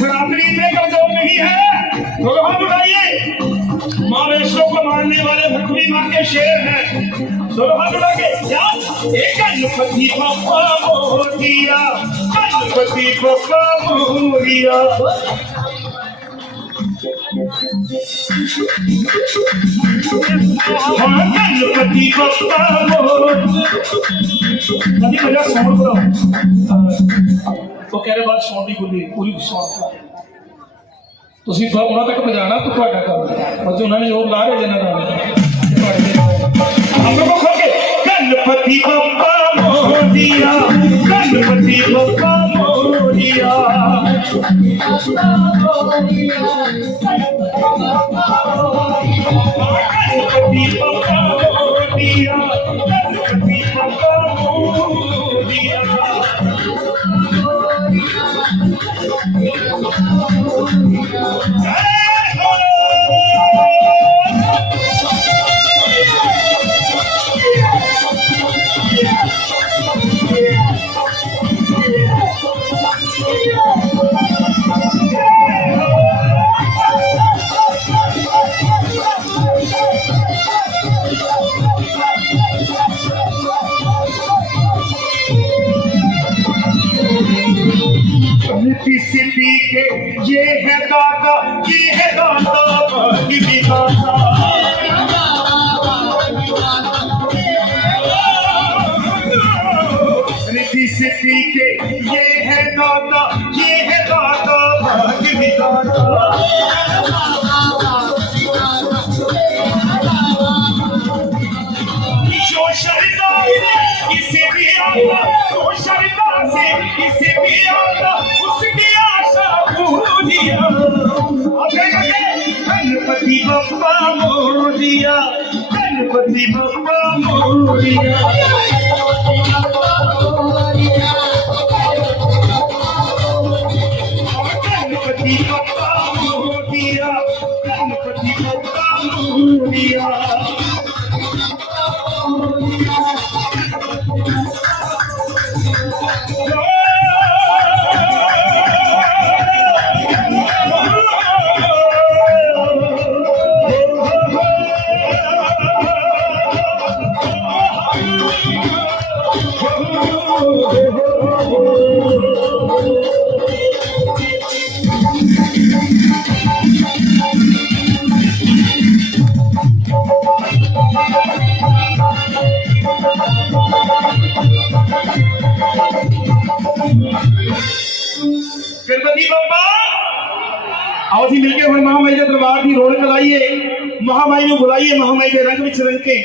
सनातनी इतने कमजोर नहीं है, तो हाथ उठाइए। माँ वैष्णो को मारने वाले भगवी माँ के शेर हैं, दोनों हाथ उठा के गणपति बप्पा मोरिया, गणपति बप्पा मोरिया। गणपति बप्पा मोरिया। सॉन्ग करो तो कह रहे बात सॉन्ग बोली पूरी सॉन्ग ਤੁਸੀਂ ਉਹਨਾਂ ਤੱਕ ਪਹੁੰਚਾਣਾ ਤਾਂ ਤੁਹਾਡਾ ਕੰਮ ਹੈ, ਬਸ ਉਹਨਾਂ ਨੇ ਹੋਰ ਲਾ ਰਹੇ ਜਨਾਂ ਦਾ हम लोगों को गणपति बप्पा मोरिया, गणपति बप्पा मोरिया। गणपति बप्पा मोरिया, गणपति बप्पा मोरिया। सिटी के ये है दादा, ये है दादा भी दादा। सिटी के ये है दादा, ये है दादा भी दादा। जो शरीदा से किसी भी आता, जो शरीदा से किसी भी आता, उसकी आशा पूरिया। गणपति बप्पा मोरिया, गणपति बप्पा मोरिया। गणपति बप्पा मोरिया, गणपति बप्पा मोरिया। गणपति बप्पा आओ जी मिलके महामाई के दरबार की रौनक लाइए, महामाई को बुलाइए, महामाई के रंग विच रंग के